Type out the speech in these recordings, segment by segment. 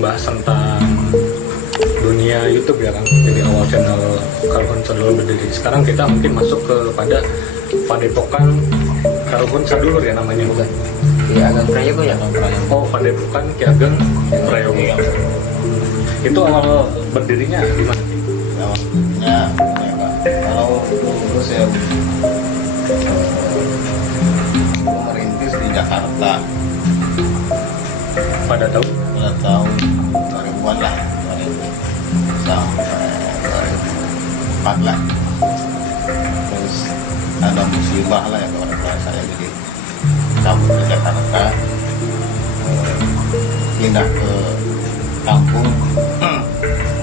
membahas tentang dunia YouTube ya kan. Jadi awal channel Karhun Sadulur berdiri. Sekarang kita mungkin masuk kepada Padepokan Karhun Sadulur ya namanya, bukan? Ki Ageng Prayogo ya. Oh, Padepokan Ki Ageng Prayogo. Itu awal berdirinya gimana? Ya, kalau dulu saya merintis di Jakarta Pada tahun pada tahun 2000-an lah, 2000 sampai 2004 lah. Terus ada musibah lah ya orang tua saya, jadi cabut ke Jakarta, pindah ke kampung,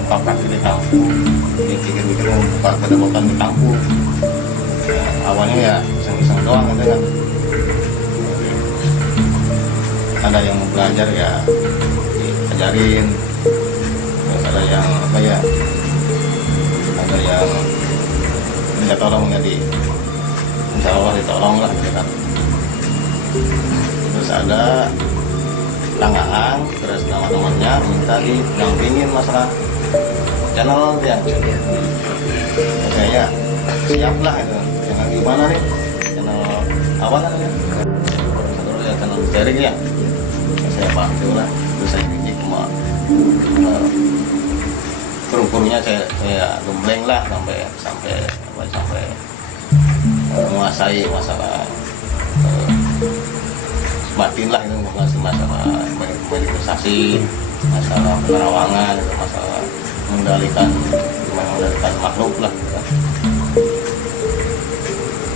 buka praktik di kampung, dipikir-pikir mau buka padepokan di kampung. Ya, awalnya ya iseng-iseng doang gitu kan. Ada yang mau belajar ya diajarin, terus ada yang apa ya, ada yang minta tolong ya insya Allah ditolong lah gitu kan. Terus ada Kang terus teman-temannya minta didampingin masalah channel dia. Kayaknya siap lah itu. Jangan gimana nih, channel apa namanya? Channel sharing ya. Saya bantu lah. Terus saya bikin cuma kru-krunya saya gembleng lah sampai menguasai masalah batin lah, itu masalah meditasi, masalah penerawangan, masalah mengendalikan makhluk lah gitu.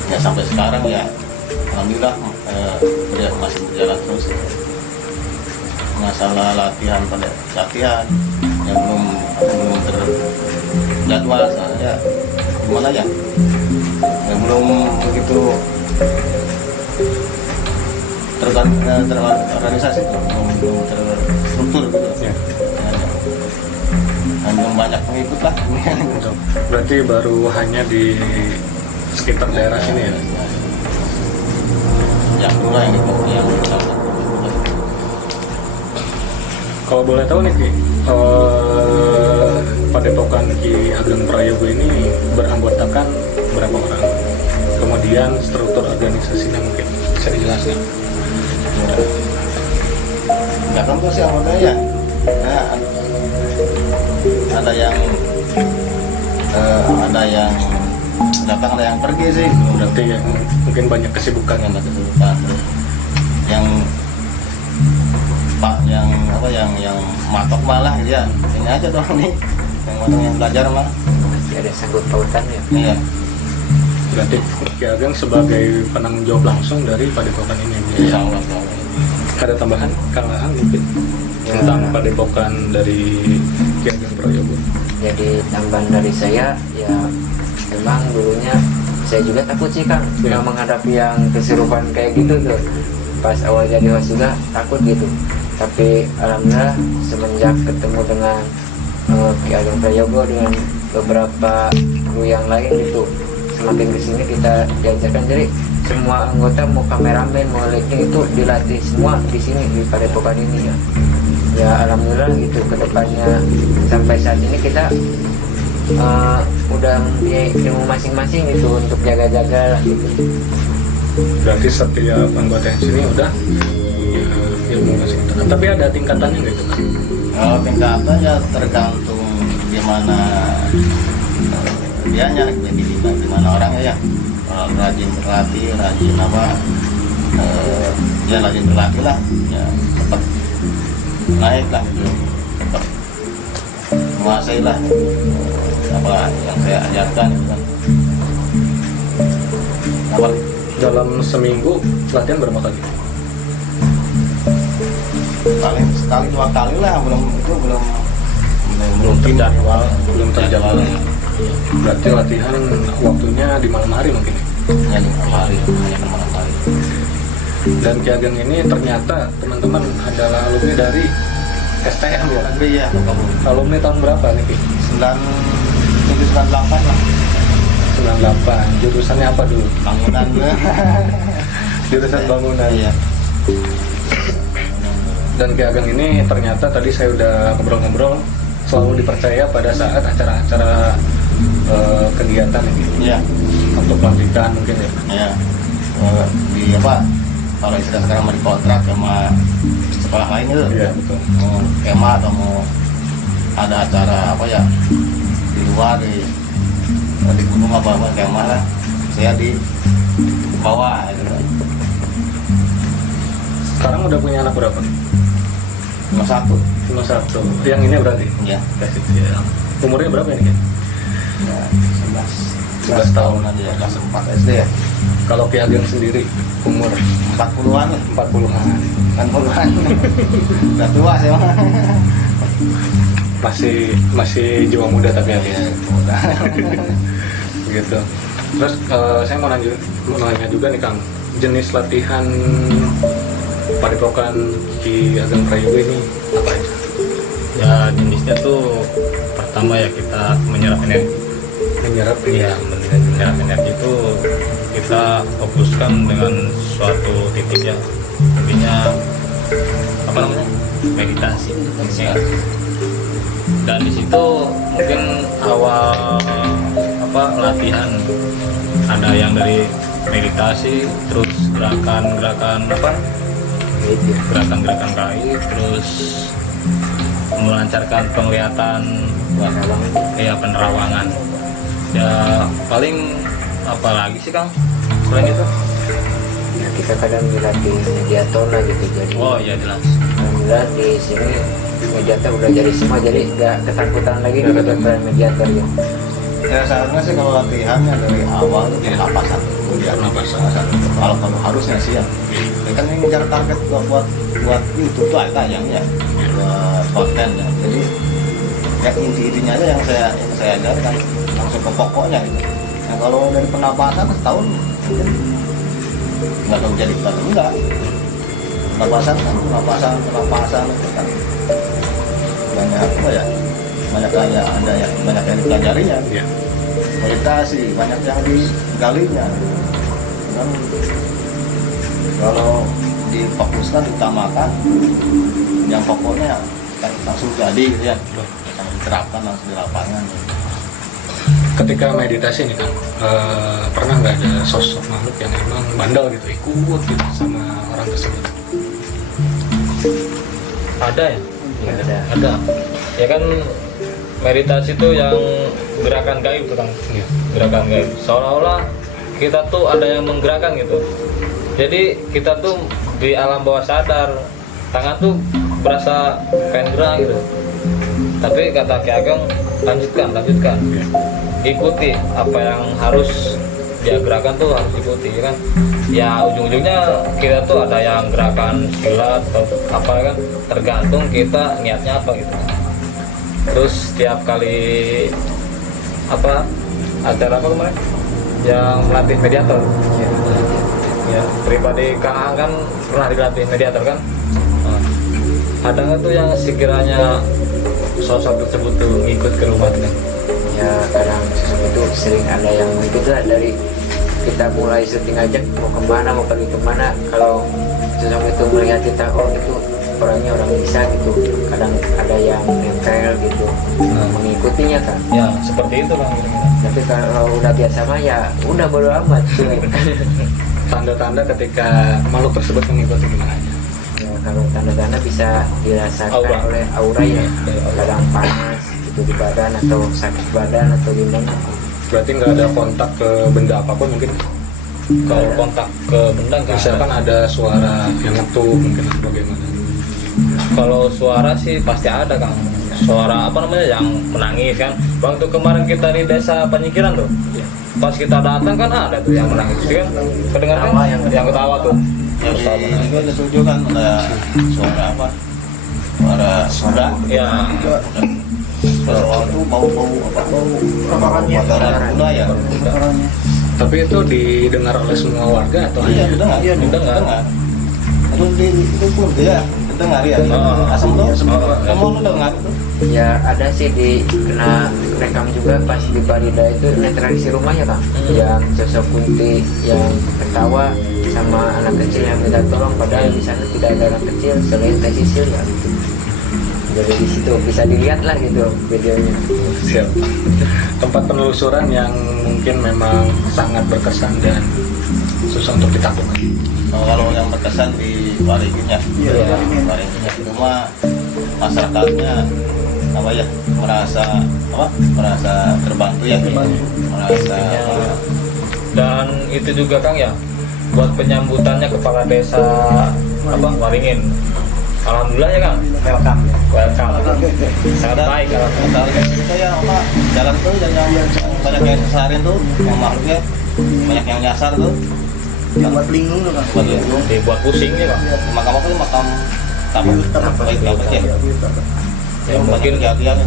Ya sampai sekarang ya alhamdulillah dia masih berjalan terus. Masalah latihan yang belum terjadwal ya gimana ya, yang belum begitu terorganisasi, belum terstruktur gitu ya. Dan belum banyak pengikut lah. berarti baru hanya di sekitar daerah sini ya? Yang dulu yang Kalau boleh tahu nih Ki, Padepokan Ki Ageng Prayogo ini beranggotakan berapa orang? Kemudian struktur organisasinya mungkin bisa dijelaskan? nggak tentu sih anggotanya ya. Nah, ada yang datang, ada yang pergi sih. Berarti ya, mungkin banyak kesibukan Yang ada kesibukan. Yang matok malah gitu ya. Ini aja doang nih. Yang belajar mah. Ada sangkut pautannya. Iya. Berarti Ki Ageng sebagai penanggung jawab langsung dari Padepokan ini. Insya Allah. Ada tambahan Kang Ahang mungkin tentang Padepokan dari Ki Ageng Prayogo? Jadi tambahan dari saya ya, memang dulunya saya juga takut sih Kang, Ya. menghadapi yang kesurupan kayak gitu tuh. Pas awal jadi host juga takut gitu. Tapi alhamdulillah semenjak ketemu dengan Ki Ageng Prayogo dengan beberapa kru yang lain gitu, semakin kesini kita diajarkan, jadi semua anggota mau kameramen mau lighting itu dilatih semua di sini di Padepokan ini ya. Ya alhamdulillah gitu, kedepannya sampai saat ini kita udah mempunyai ilmu masing-masing gitu untuk jaga-jaga lah gitu. Berarti setiap anggota yang sini udah ilmu masing-masing. Tapi ada tingkatannya nggak itu kan? Kalau tingkatan ya tergantung gimana dianya, jadi gimana orangnya ya. Kalau rajin berlatih, rajin berlatih lah, ya cepat naik lah gitu, cepat menguasai lah apa yang saya ajarkan gitu kan. Apa? Dalam seminggu latihan berapa kali? Paling sekali 2 kali lah, belum terjadwal. Belum terjadwal. ya. Berarti latihan waktunya di malam hari mungkin. Ya di malam hari, hanya di malam hari. Dan Ki Ageng ini ternyata teman-teman adalah alumni dari STM ya. Tapi ya Alumni tahun berapa nih Ki? 9798 lah. 98. Jurusannya apa dulu? Bangunan. Jurusan bangunan. Iya. Dan Ki Ageng ini ternyata tadi saya udah ngobrol-ngobrol selalu dipercaya pada saat acara-acara kegiatan ini. Iya. Untuk pelantikan mungkin ya. Ya, di apa? Kalau istilah sekarang mau dikontrak sama sekolah lain itu. Iya betul. Mau kemah atau mau ada acara apa ya di luar di gunung apa kemah lah. Saya di bawah itu. Sekarang udah punya anak berapa? Cuma satu. Cuma satu. Yang ini berarti? Ya. Kasih ya. Umurnya berapa ini Ki? Ya, 11 tahun aja ya, kelas 4 SD ya. Kalau Ki Ageng sendiri umur 40-an lah. 40-an. Kan puluhan. Udah tua sih mah. Masih jiwa muda tapi ya. Ya, udah. Gitu. Terus saya mau nanya juga nih Kang, jenis latihan Padepokan Ki Ageng Prayogo ini apa aja? Ya jenisnya tuh pertama ya kita menyerap energi. Menyerap Ya menyerap energi itu kita fokuskan dengan suatu titik ya, intinya apa namanya, meditasi ya. Dan di situ mungkin awal apa latihan ada yang dari meditasi, terus gerakan-gerakan apa, gerakan-gerakan kaki, terus melancarkan penglihatan, penerawangan. Ya paling apa lagi sih Kang selain itu? Nah, kita kadang dilatih mediator lah gitu, jadi Oh iya jelas. alhamdulillah di sini mediator udah jadi semua, jadi nggak ketakutan lagi di kedokteran mediator ya. Ya seharusnya sih kalau latihannya dari awal itu pernapasan dulu ya. Pernapasan. Kalau harusnya sih ya. Ya kan ini ngejar target buat YouTube tuh ada yang ya, buat konten ya. Jadi ya intinya aja yang saya ajarkan langsung ke pokoknya gitu. Nah kalau dari pernapasan setahun mungkin nggak tahu jadi atau enggak. Pernapasan itu kan banyak apa ya, banyak kayak ada yang banyak yang dipelajarinya. Ya. Meditasi banyak yang digalinya kan, kalau difokuskan ditamakan yang pokoknya kan langsung jadi gitu ya, langsung diterapkan langsung di lapangan. Ketika meditasi nih Kang, pernah nggak ada sosok makhluk yang emang bandel gitu ikut gitu sama orang tersebut? Ada ya? Ya, ada. Ada. Ya kan meditasi itu yang gerakan gaib tuh Kang. Iya. Gerakan gaib. Seolah-olah kita tuh ada yang menggerakkan gitu. Jadi kita tuh di alam bawah sadar, tangan tuh berasa pengen gerak gitu. Tapi kata Ki Ageng, lanjutkan. Ikuti apa yang harus dia gerakan tuh harus ikuti ya kan. Ya ujung-ujungnya kita tuh ada yang gerakan silat atau apa kan, tergantung kita niatnya apa gitu. Terus setiap kali apa acara apa kemarin yang melatih mediator ya, pribadi Kang Ang kan pernah dilatih mediator kan. Nah, ada nggak tuh yang sekiranya sosok tersebut tuh ngikut ke rumahnya? Ya kadang itu sering ada yang gitu lah, dari kita mulai syuting aja mau kemana, mau pergi kemana, kalau sosok itu melihat kita, oh itu orangnya orang bisa gitu, kadang ada yang nempel gitu, mengikutinya kan. Ya seperti itu Kang. Tapi kalau udah biasa mah ya udah bodo amat cuy. Tanda-tanda ketika makhluk tersebut mengikuti gimana aja? Ya, kalau tanda-tanda bisa dirasakan Aura. oleh aura ya, kadang panas gitu di badan atau sakit badan atau gimana. Berarti nggak ada kontak ke benda apapun mungkin? Kalau kontak ke benda nggak Misalkan ada suara yang ngetuk mungkin atau bagaimana? Kalau suara sih pasti ada Kang. Suara apa namanya yang menangis kan. Waktu kemarin kita di desa Penyikiran tuh, pas kita datang kan ada tuh yang menangis kan. Kedengar kan? Yang ketawa tuh. Yang itu ada setuju kan, ada suara apa? Suara Ya. Suara itu bau kotoran kuda ya. Tapi itu didengar oleh semua warga atau Iya, hanya? didengar. Itu itu pun dia dengar ya. Asam tuh semua dengar itu. Ya ada sih kena rekam juga pas di Barida itu tradisi rumahnya Kang, yang sosok kunti yang ketawa sama anak kecil yang minta tolong, padahal di sana tidak ada anak kecil selain Teh Sisil ya gitu. Jadi di situ bisa dilihat lah gitu videonya. Siap. Tempat penelusuran yang mungkin memang sangat berkesan dan susah untuk ditaklukkan. Kalau yang berkesan di Waringin ya, Iya. Waringin ya, cuma masyarakatnya apa ya, merasa terbantu ya, merasa Dan itu juga Kang ya, buat penyambutannya kepala desa Waringin. Alhamdulillah ya Kang. Welcome. Sangat baik alhamdulillah. kita ya jalan tuh yang banyak yang sesarin tuh, yang makhluknya banyak yang nyasar tuh, Buat lingung tuh kan. buat itu Dibuat pusing nih Kang. makam apa tuh, makam baik ya, Ya, mungkin kejadian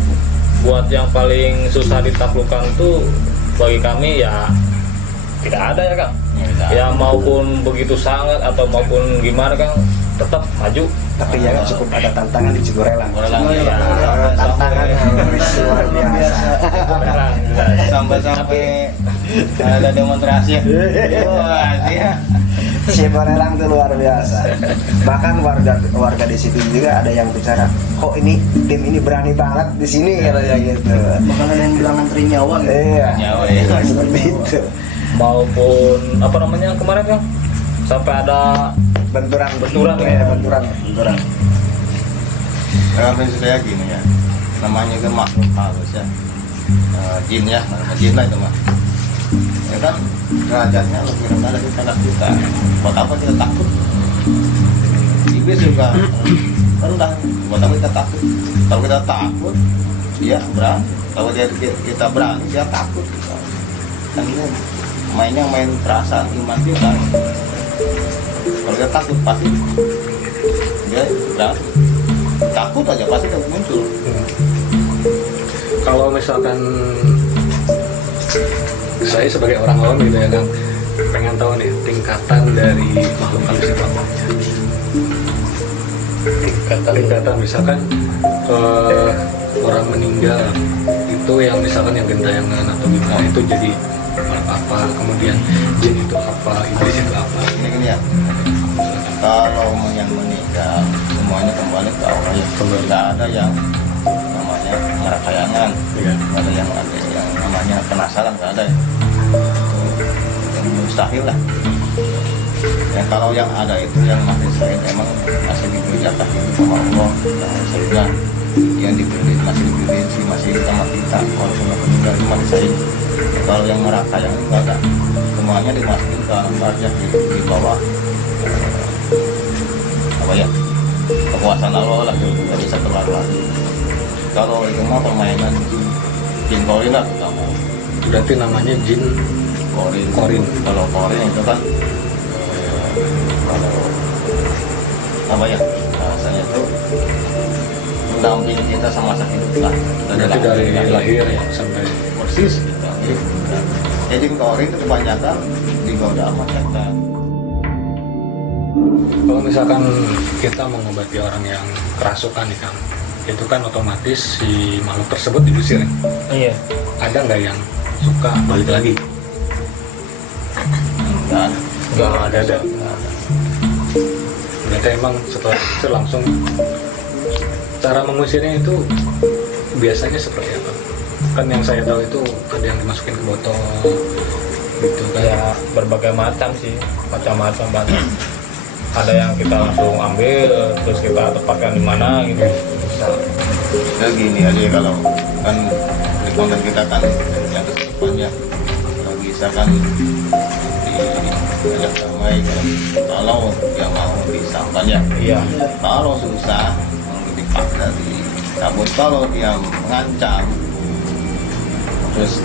buat yang paling susah ditaklukkan tuh bagi kami ya tidak ada ya Kang. Ya maupun begitu sangat atau maupun gimana Kang, tetap maju. Tapi jangan cukup ada tantangan di Cigorelang. Tantangan luar biasa. sampai ada demonstrasi ya. Wah, dia Cigorelang tuh luar biasa. Bahkan warga di situ juga ada yang bicara, kok ini tim ini berani banget di sini katanya gitu. Bahkan ada yang bilang nganterin nyawa gitu. Iya. nyawa ya. Seperti itu. Maupun apa namanya kemarin Kang, sampai ada Benturan. Ya. Benturan. Kalau saya gini ya, namanya kan makhluk halus ya, jin ya, jin lah itu mah. Ya kan derajatnya lebih rendah daripada kita. Buat apa kita takut? Iblis juga rendah. Buat apa kita takut? Kalau kita takut, dia berani. Kalau kita berani, dia takut. Kan ini mainnya main perasaan iman kita. Kalau dia takut pasti dia berani. Takut aja pasti dia muncul. Kalau misalkan saya sebagai orang awam gitu ya Kang, pengen tahu nih tingkatan dari makhluk halus itu apa aja. Tingkatan misalkan orang meninggal itu yang misalkan yang gentayangan atau gimana itu jadi apa, kemudian jin itu apa, iblis itu apa. Ini ya, kalau yang meninggal semuanya kembali ke Allah ya. Tidak ada yang namanya merakayangan, Iya. tidak ada yang namanya penasaran, tidak ada yang mustahil lah. Yang kalau yang ada itu yang masih syahid emang masih diberi jatah sama Allah, yang surga yang diberi masih diberi masih sama kita. Kalau sudah meninggal itu masih syahid. Kalau yang merakayang itu nggak ada, semuanya dimasukin ke alam barjah di bawah apa ya, kekuasaan Allah lah, tidak bisa keluar lagi. Kalau itu mah permainan jin korin lah kita mau. Berarti namanya jin korin. Kalau korin itu kan kalau apa ya, rasanya itu mendampingi kita sama masa hidup lah. Berarti dari lahir ya sampai persis gitu. Jadi korin itu kebanyakan digoda sama setan. kalau misalkan kita mengobati orang yang kerasukan nih Kang, itu kan otomatis si makhluk tersebut diusir. Iya. Ada nggak yang suka balik lagi? Dan Nggak ada. Berarti emang setelah itu langsung cara mengusirnya itu biasanya seperti apa? Kan yang saya tahu itu ada yang dimasukin ke botol gitu kan. Ya berbagai macam sih, macam-macam banget. Ada yang kita langsung ambil terus kita tempatkan di mana gitu. Bisa. ya gini aja, kalau kan di konten kita kan yang kedepannya kalau bisa kan diajak damai, kalau yang mau disampaikan ya. Iya. Kalau susah dipaksa dicabut. Kalau dia mengancam terus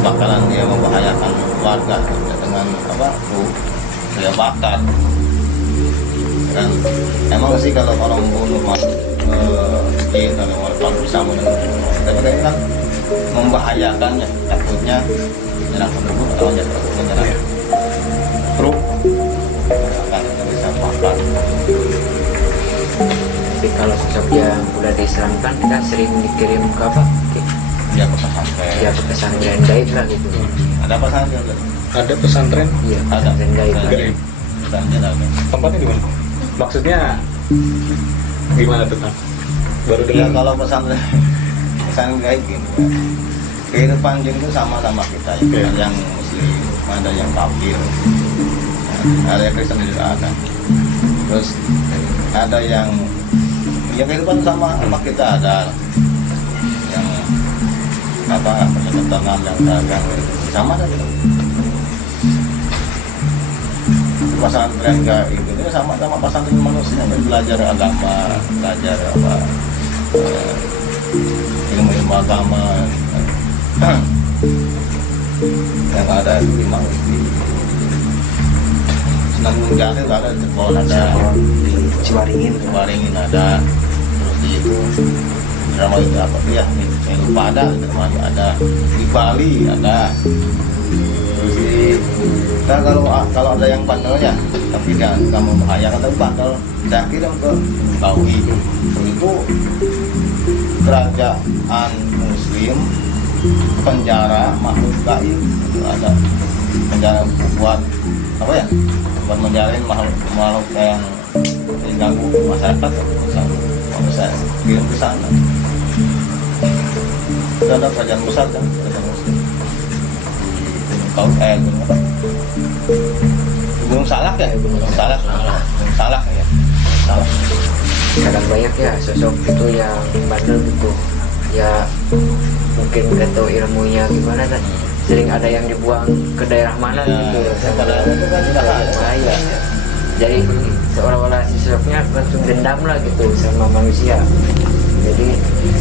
bakalan dia membahayakan warga dengan apa tuh dia bakar kan. Emang sih kalau orang bunuh masuk kalau orang bersama dengan tapi kan membahayakan ya, takutnya menyerang penduduk atau menyerang truk kan bisa bakar. Tapi kalau sosok yang udah diseramkan kita sering dikirim ke apa? dia ke pesantren. ya pesantren gaib lah gitu. Ada pesantren nggak? Ada pesantren Iya, Ada. pesantren gaib. gaib. Pesantren ada. Tempatnya di mana? Maksudnya gimana tuh Kang? Baru Ya dengar. kalau pesantren pesantren gaib gitu ya. Kehidupan jin itu sama kita ya. Oke. Ada yang muslim, ada yang kafir, ada yang Kristen juga ada. Terus ada yang ya kehidupan sama kita, ada yang apa penyekatan yang dagang sama saja. Pesantren gaib itu sama pesantren manusia, belajar agama, belajar apa ilmu agama yang ada di Senang Jalil ada, Cirebon ada, di Ciwaringin. Waringin ada, terus di itu drama itu apa tuh ya, saya lupa ada, ada di Bali ada, terus di nah, kalau ada yang bandel ya, tapi jangan kamu membahayakan, tapi bandel saya kirim ke Bawi itu kerajaan muslim penjara makhluk gaib itu ada penjara buat apa ya, buat menjalin makhluk yang mengganggu masyarakat, bisa kirim ke sana. Itu ada kerajaan besar kan, kerajaan muslim tahu gunung apa? Gunung Salak ya, Gunung Salak ya, Salak. Kadang banyak ya sosok itu yang bandel gitu ya, mungkin nggak tahu ilmunya gimana kan, sering ada yang dibuang ke daerah mana Ya, gitu sama padahal itu kan sudah ada. bahaya. Jadi seolah-olah si sosoknya langsung dendam lah gitu sama manusia. Jadi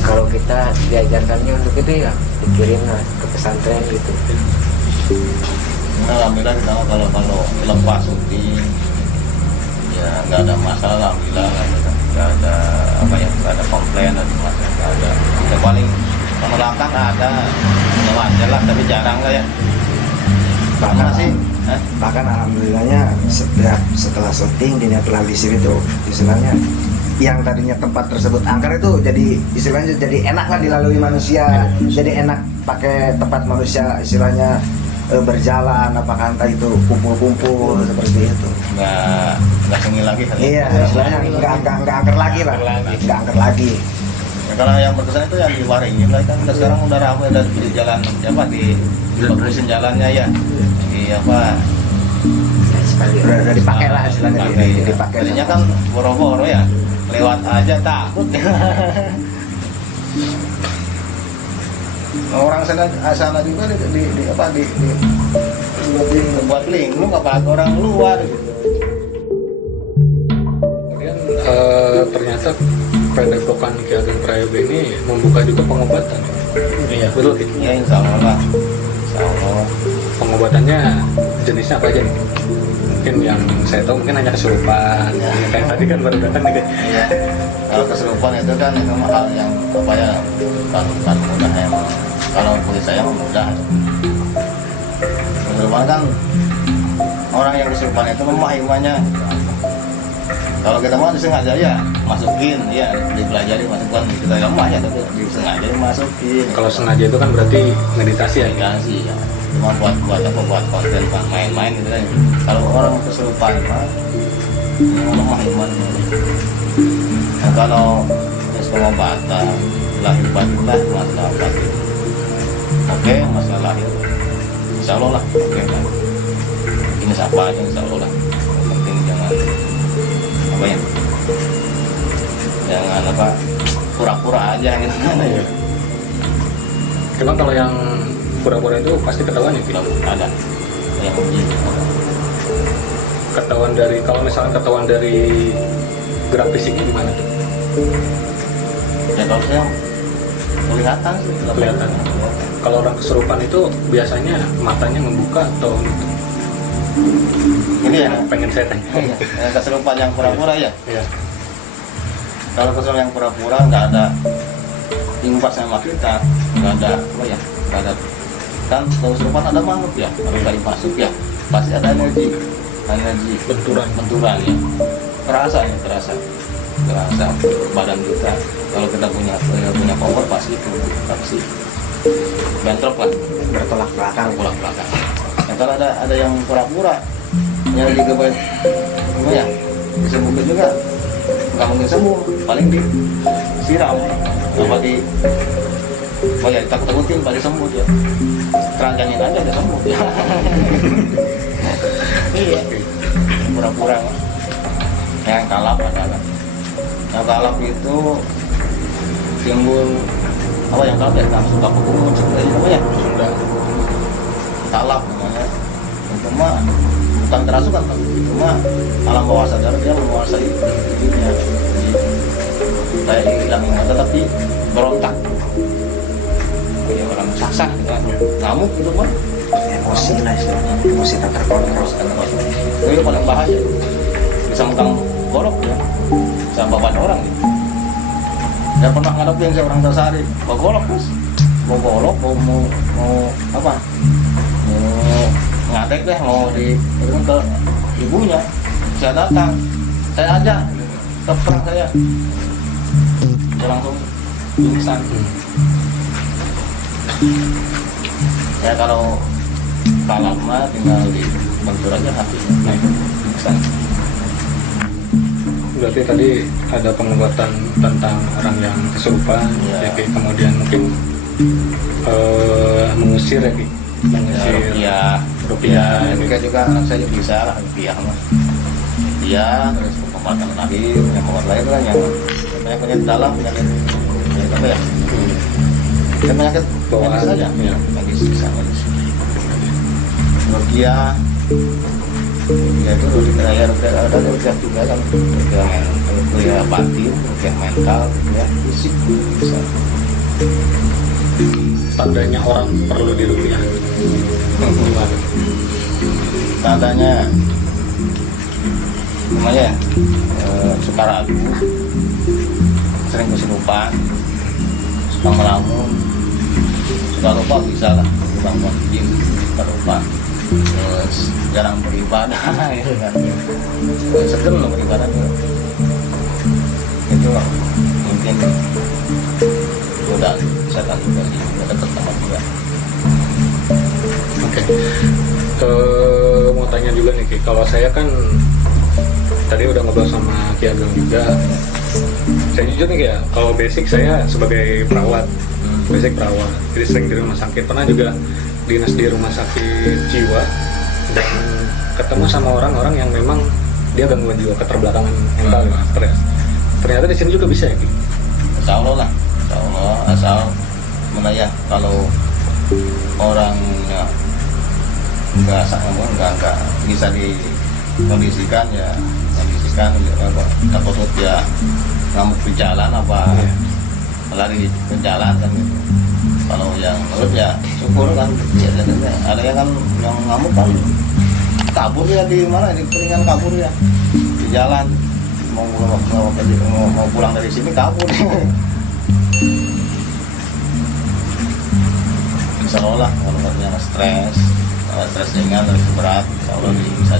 kalau kita diajarkannya untuk itu ya dikirim lah ke pesantren gitu. Alhamdulillah kita kalau lepas syuting ya nggak ada masalah, alhamdulillah nggak ada apa ya, nggak ada komplain atau masalah, nggak ada. Ya paling penolakan ada, ya wajar lah, tapi jarang lah ya. Bahkan sih, Bahkan alhamdulillahnya setelah syuting di Natural Disip itu istilahnya yang tadinya tempat tersebut angker itu jadi istilahnya jadi enak lah dilalui manusia, jadi enak pakai tempat manusia istilahnya berjalan, apakah entah itu kumpul-kumpul seperti itu. nggak sengit lagi kan? Iya, istilahnya nggak angker lagi lah, nggak angker lagi. Ya, karena yang berkesan itu yang di Waringin lah kan, sekarang udah ramai dan di jalan apa bagusin jalannya ya, di apa Ya, sekali Udah dipakai lah istilahnya, dipakai. tadinya kan boro-boro ya, lewat aja takut. Orang sana juga buat linglung apalagi orang luar gitu. Kemudian ternyata Padepokan Ki Ageng Prayogo ini membuka juga pengobatan. Iya. Betul Ki? Ya insya Allah lah, insya Allah. Pengobatannya jenisnya apa aja nih? Mungkin yang saya tahu mungkin hanya kesurupan. Ya. Kayak tadi kan baru datang nih. Iya. Kalau kesurupan itu kan itu hal yang apa ya, kan mudah ya. Kalau bagi saya mudah. Kesurupan kan orang yang kesurupan itu lemah imannya. Kalau kita mau disengaja ya masukin, ya dipelajari masukkan, kita lemah ya tapi disengaja masukin. Kalau sengaja itu kan berarti meditasi ya. Meditasi ya, cuma buat apa, buat konten kan, main-main gitu kan. Kalau orang kesurupan mah lemah imannya. Nah, kalau terus pengobatan lahir batin lah, masalah batin oke, masalah lahir insya Allah lah oke kan. Ini siapa aja insya Allah lah, yang penting jangan apa ya, jangan apa pura-pura aja gitu kan ya. Cuma kalau yang pura-pura itu pasti ketahuan ya. Ki? Ada yang uji ada. Ketahuan dari, kalau misalnya ketahuan dari gerak fisiknya gimana tuh? Ya kalau saya kelihatan sih, Kelihatan. Kalau orang kesurupan itu biasanya matanya membuka atau menutup? Ini ya, Pengen saya tanya. yang kesurupan yang pura-pura ya. Iya. Kalau kesurupan yang pura-pura nggak ada impas sama kita, nggak ada apa ya, nggak ada. Kan kalau kesurupan ada makhluk ya, kalau nggak masuk ya, pasti ada energi benturan ya. Terasa badan kita. Kalau kita punya power pasti itu pasti. bentrok lah, bertolak belakang. pulang belakang. Nah, kalau ada yang pura-pura nyari di gebet, ya disembuhkan juga nggak mungkin sembuh, paling disiram apa di ya ditakut-takutin paling sembuh dia, keranjangin aja dia sembuh. Iya, pura-pura yang kalap adalah yang kalap itu timbul apa yang kalap ya, nggak suka pukul apa ya, Sunda. kalap namanya. Itu mah bukan kerasukan, cuma alam bawah sadar dia menguasai hidupnya. Jadi kayak hilang ingatan tapi berontak. Kayak orang sah-sah dengan ngamuk gitu kan. Emosi lah istilahnya, emosi tak terkontrol. Itu paling bahaya. Bisa mentang golok ya, bisa babat orang gitu. Dan pernah ngadepin seorang tersari, mau golok mas, mau golok, mau apa? Mau ngadek deh, mau itu kan ke ibunya. Saya datang, saya ajak, terperang saya. Dia langsung pingsan. Ya kalau kalap mah tinggal di bentur aja hatinya, naik pingsan. Berarti tadi ada pengobatan tentang orang yang kesurupan, Iya. ya, Ki. Kemudian mungkin mengusir ya, Ki. Mengusir rupiah. Ya, juga juga anak saya bisa lah rupiah mah. Iya, terus pengobatan lagi, yang obat lain lah yang penyakit dalam, penyakit apa ya? Dan penyakit Bawaan, medis saja, ya. medis bisa medis. Rupiah, ya itu rupiah ada rupiah juga kan, rupiah batin, rupiah mental, rupiah fisik bisa. Tandanya orang perlu dirupiah. Gimana? Tandanya namanya ya, suka ragu, sering kesurupan, suka melamun, suka lupa bisa lah, bangun jim, suka lupa, terus jarang beribadah, gitu kan, seger loh beribadah itu mungkin udah setan juga sih, udah deket sama dia. Oke. Mau tanya juga nih, Ki. Kalau saya kan tadi udah ngobrol sama Ki Ageng juga. Saya jujur nih, Ki, ya, kalau basic saya sebagai perawat, basic perawat. Jadi sering di rumah sakit. Pernah juga dinas di rumah sakit jiwa dan ketemu sama orang-orang yang memang dia gangguan jiwa, keterbelakangan mental, stres. Ternyata di sini juga bisa ya, Ki. Insya Allah lah, insya Allah, asal mana ya, kalau orangnya nggak bisa dikondisikan ya, kondisikan apa, takut dia ngamuk di jalan apa lari di jalan kan gitu. Kalau yang menurut ya syukur kan, ya, ada yang kan yang ngamuk kan kabur ya di mana, di piringan kabur ya di jalan, mau pulang dari sini kabur. Insya Allah kalau katanya stres ringan atau berat, insya Allah bisa